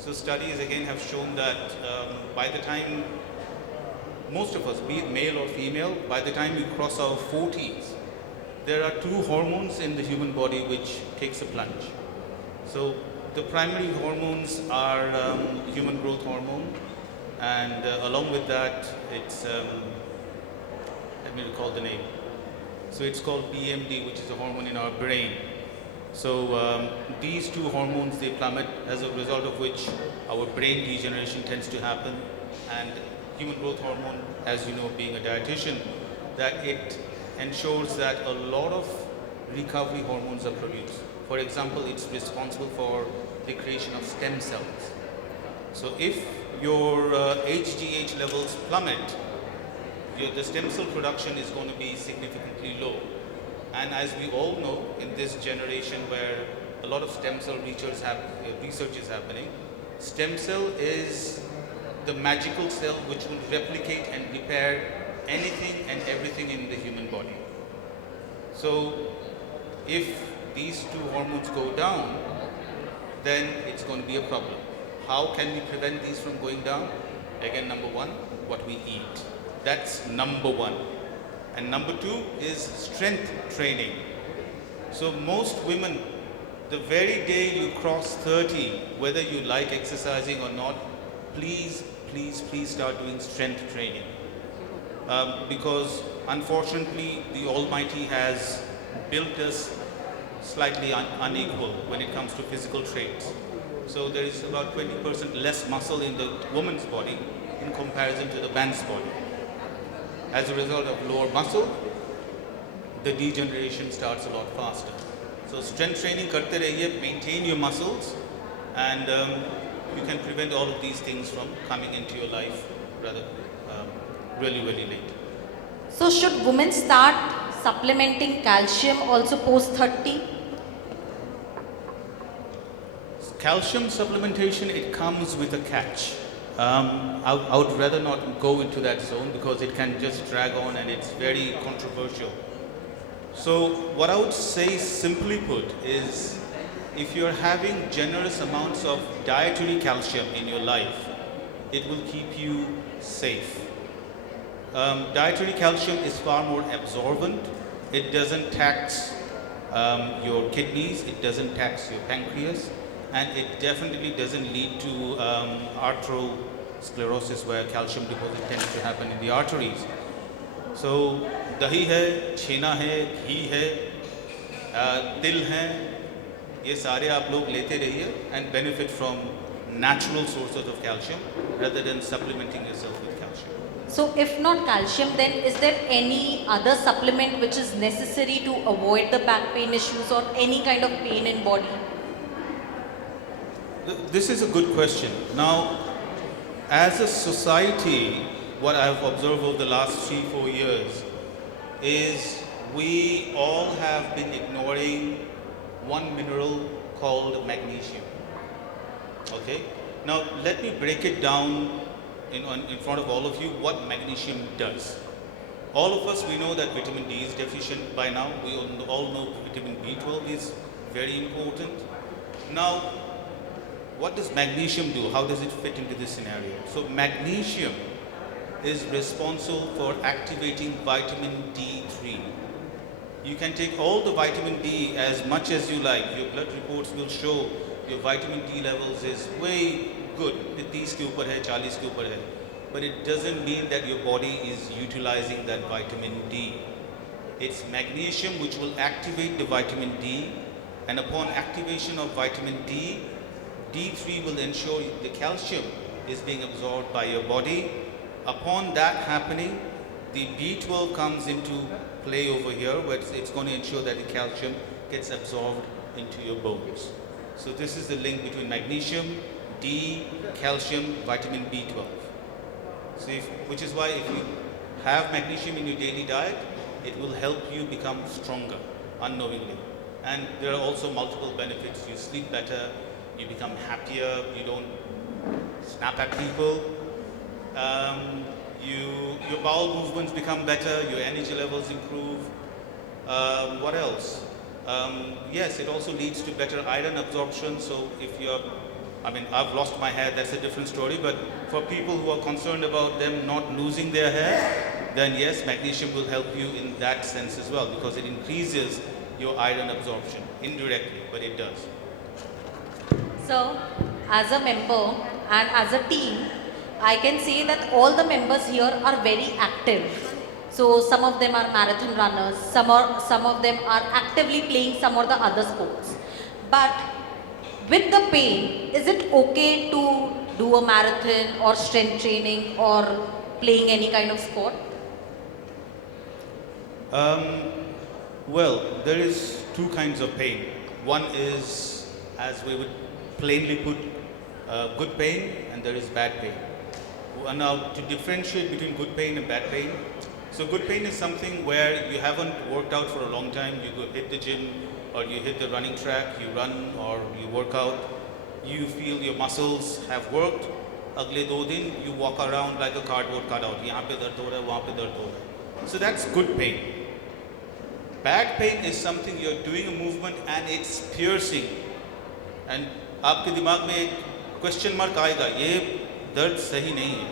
So studies again have shown that by the time most of us, be it male or female, by the time we cross our 40s, there are two hormones in the human body which takes a plunge. So the primary hormones are human growth hormone, and along with that, it's let me recall the name. So it's called BMD, which is a hormone in our brain. So these two hormones, they plummet, as a result of which our brain degeneration tends to happen. And human growth hormone, as you know, being a dietitian, that it ensures that a lot of recovery hormones are produced. For example, it's responsible for the creation of stem cells. So if your HGH levels plummet, the stem cell production is going to be significantly low. And as we all know, in this generation where a lot of stem cell research is happening, stem cell is the magical cell which will replicate and repair anything and everything in the human body. So if these two hormones go down, then it's going to be a problem. How can we prevent these from going down? Again, number one, what we eat. That's number one. And number two is strength training. So most women, the very day you cross 30, whether you like exercising or not, please start doing strength training. Because unfortunately, the Almighty has built us slightly unequal when it comes to physical traits. So there is about 20% less muscle in the woman's body in comparison to the man's body. As a result of lower muscle, the degeneration starts a lot faster. So strength training karte rahiye, maintain your muscles, and you can prevent all of these things from coming into your life rather really late. So should women start supplementing calcium also post 30? Calcium supplementation, it comes with a catch. I would rather not go into that zone because it can just drag on and it's very controversial. So what I would say, simply put, is if you're having generous amounts of dietary calcium in your life, it will keep you safe. Dietary calcium is far more absorbent. It doesn't tax your kidneys, it doesn't tax your pancreas, and it definitely doesn't lead to arteriosclerosis, where calcium deposit tends to happen in the arteries. So dahi hai, chhena hai, ghee hai, til hai, ये सारे आप लोग लेते रहिए and benefit from natural sources of calcium rather than supplementing yourself with calcium. So if not calcium, then is there any other supplement which is necessary to avoid the back pain issues or any kind of pain in body? This is a good question. Now, as a society, what I've observed over the last 3-4 years is we all have been ignoring one mineral called magnesium. Okay? Now, let me break it down in front of all of you what magnesium does. All of us, we know that vitamin D is deficient by now. We all know vitamin B12 is very important. Now, what does magnesium do? How does it fit into this scenario? So magnesium is responsible for activating vitamin D3. You can take all the vitamin D as much as you like. Your blood reports will show your vitamin D levels is way good. 30 ke upar hai, 40 ke upar hai. But it doesn't mean that your body is utilizing that vitamin D. It's magnesium which will activate the vitamin D, and upon activation of vitamin D, D3 will ensure the calcium is being absorbed by your body. Upon that happening, the B12 comes into play over here, where it's going to ensure that the calcium gets absorbed into your bones. So this is the link between magnesium, D, calcium, vitamin B12. So which is why if you have magnesium in your daily diet, it will help you become stronger unknowingly. And there are also multiple benefits. You sleep better, you become happier, you don't snap at people, your bowel movements become better, your energy levels improve. What else? Yes, it also leads to better iron absorption. So if you're I mean, I've lost my hair, that's a different story, but for people who are concerned about them not losing their hair, then yes, magnesium will help you in that sense as well, because it increases your iron absorption indirectly, but it does. So, as a member and as a team, I can say that all the members here are very active. So, some of them are marathon runners, some of them are actively playing some of the other sports. But with the pain, is it okay to do a marathon or strength training or playing any kind of sport? Well, there is two kinds of pain. One is, as we would plainly put, good pain, and there is bad pain. Now, to differentiate between good pain and bad pain, so good pain is something where you haven't worked out for a long time, you go hit the gym or you hit the running track, you run or you work out, you feel your muscles have worked, agle 2 din you walk around like a cardboard cutout, yahan pe dard ho raha hai, wahan pe dard ho raha hai. So that's good pain. Bad pain is something you're doing a movement and it's piercing, and आपके दिमाग में एक question mark आएगा, ये दर्द सही नहीं है.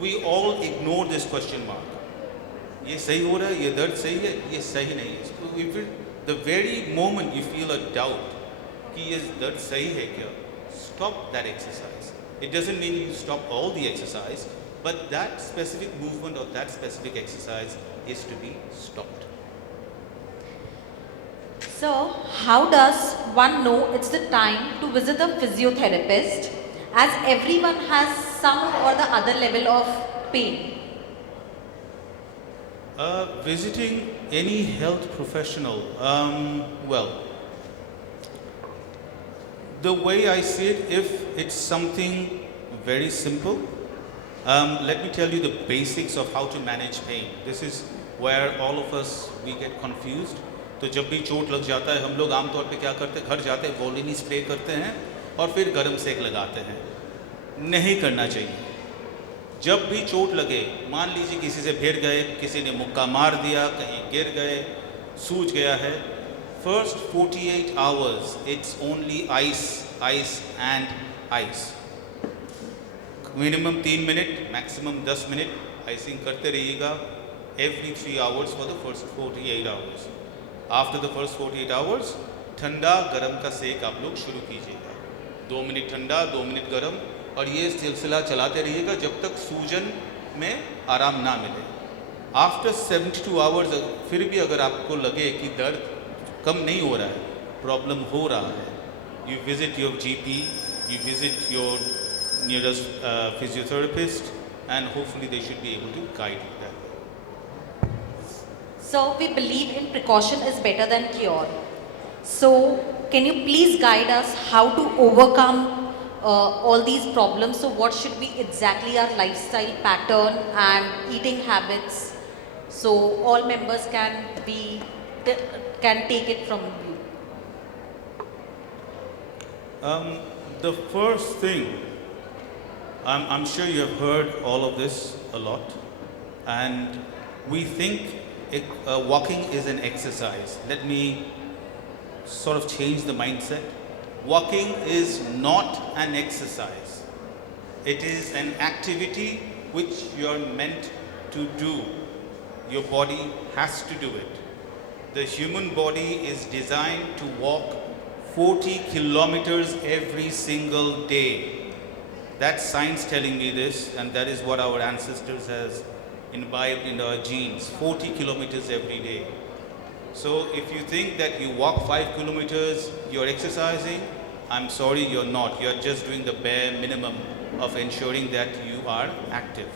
We all ignore this question mark. ये सही हो रहा है, ये दर्द सही है, ये सही नहीं है. So if the very moment you feel a doubt कि ये दर्द सही है क्या, stop that exercise. It doesn't mean you stop all the exercise, but that specific movement or that specific exercise is to be stopped. So, how does one know it's the time to visit a physiotherapist, as everyone has some or the other level of pain? Visiting any health professional, well, the way I see it, if it's something very simple, let me tell you the basics of how to manage pain. This is where all of us, we get confused. तो जब भी चोट लग जाता है, हम लोग आमतौर पे क्या करते हैं, घर जाते हैं, वोलिनी स्प्रे करते हैं और फिर गर्म सेक लगाते हैं. नहीं करना चाहिए. जब भी चोट लगे, मान लीजिए किसी से भिड़ गए, किसी ने मुक्का मार दिया, कहीं गिर गए, सूज गया है, first 48 hours it's only ice, ice and ice. Minimum 3 minute, maximum 10 minute icing करते रहिएगा every 3 hours for the first 48 hours. After the first 48 hours, ठंडा गरम का सेक आप लोग शुरू कीजिएगा. 2 मिनट ठंडा, 2 मिनट गरम, और ये सिलसिला चलाते रहिएगा जब तक सूजन में आराम ना मिले. After 72 hours, फिर भी अगर आपको लगे कि दर्द कम नहीं हो रहा है, प्रॉब्लम हो रहा है, you visit your GP, you visit your nearest physiotherapist, and hopefully they should be able to guide you that way. So, we believe in precaution is better than cure. So, can you please guide us how to overcome all these problems? So, what should be exactly our lifestyle pattern and eating habits, so all members can take it from you? The first thing, I'm sure you have heard all of this a lot, and we think walking is an exercise. Let me sort of change the mindset. Walking is not an exercise. It is an activity which you're meant to do. Your body has to do it. The human body is designed to walk 40 kilometers every single day. That's science telling me this, and that is what our ancestors has imbibed in our genes. 40 kilometers every day. So if you think that you walk 5 kilometers, you're exercising, I'm sorry, you're not. You're just doing the bare minimum of ensuring that you are active.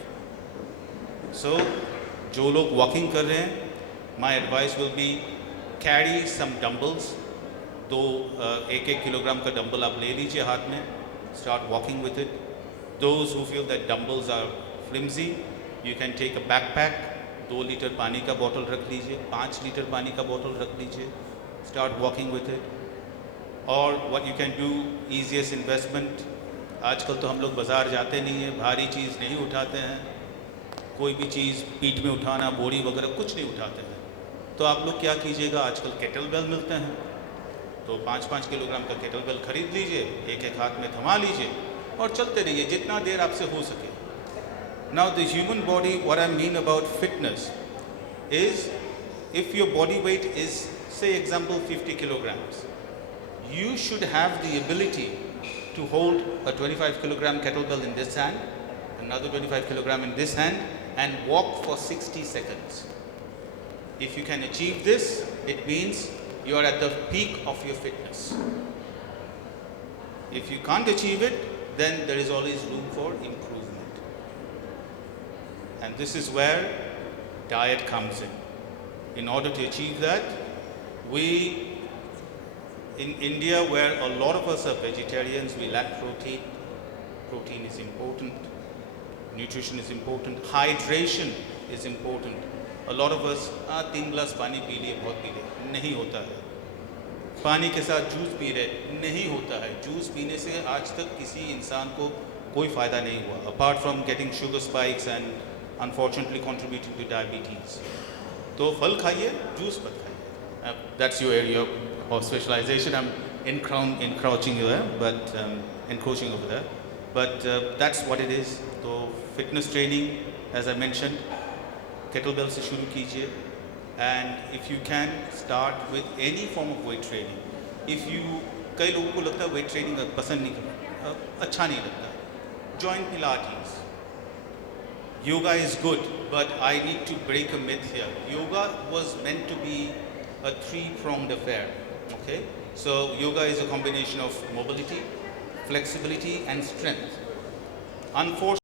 So, जो लोग walking कर रहे हैं, my advice will be carry some dumbbells. 1-1 kilogram का dumbbell आप ले लीजिए हाथ में. Start walking with it. Those who feel that dumbbells are flimsy, you can take a backpack. 2 litre पानी का बोतल रख लीजिए, 5 लीटर पानी का बोतल रख लीजिए. Start walking with it. Or what you can do, easiest investment. आजकल तो हम लोग बाज़ार जाते नहीं हैं, भारी चीज़ नहीं उठाते हैं. कोई भी चीज़ पीठ में उठाना, बोरी वगैरह कुछ नहीं उठाते हैं. तो आप लोग क्या कीजिएगा, आजकल केटल बेल मिलते हैं. तो 5-5 किलोग्राम का केटलबेल खरीद लीजिए, एक एक हाथ में थमा लीजिए और चलते रहिए जितना देर आपसे हो सके. Now the human body, what I mean about fitness is, if your body weight is, say example, 50 kilograms, you should have the ability to hold a 25 kilogram kettlebell in this hand, another 25 kilogram in this hand, and walk for 60 seconds. If you can achieve this, it means you are at the peak of your fitness. If you can't achieve it, then there is always room for improvement. And this is where diet comes in. In order to achieve that, we in India, where a lot of us are vegetarians, we lack protein. Protein is important. Nutrition is important. Hydration is important. A lot of us 3 गिलास पानी P लिए, बहुत P लिए, नहीं होता है. पानी के साथ जूस पी रहे, नहीं होता है. जूस पीने से आज तक किसी इंसान को कोई फ़ायदा नहीं हुआ, apart from getting sugar spikes and unfortunately contributing to diabetes. तो फल खाइए, जूस मत खाइए. That's your area of specialization. I'm encroaching there, but encroaching over there. But that's what it is. So fitness training, as I mentioned, kettlebell से शुरू कीजिए, and if you can start with any form of weight training. If you, कई लोगों को लगता है weight training पसंद नहीं करता, अच्छा नहीं लगता. Join Pilates. Yoga is good, but I need to break a myth here. Yoga was meant to be a three-pronged affair. Okay, so yoga is a combination of mobility, flexibility, and strength. Unfortunately,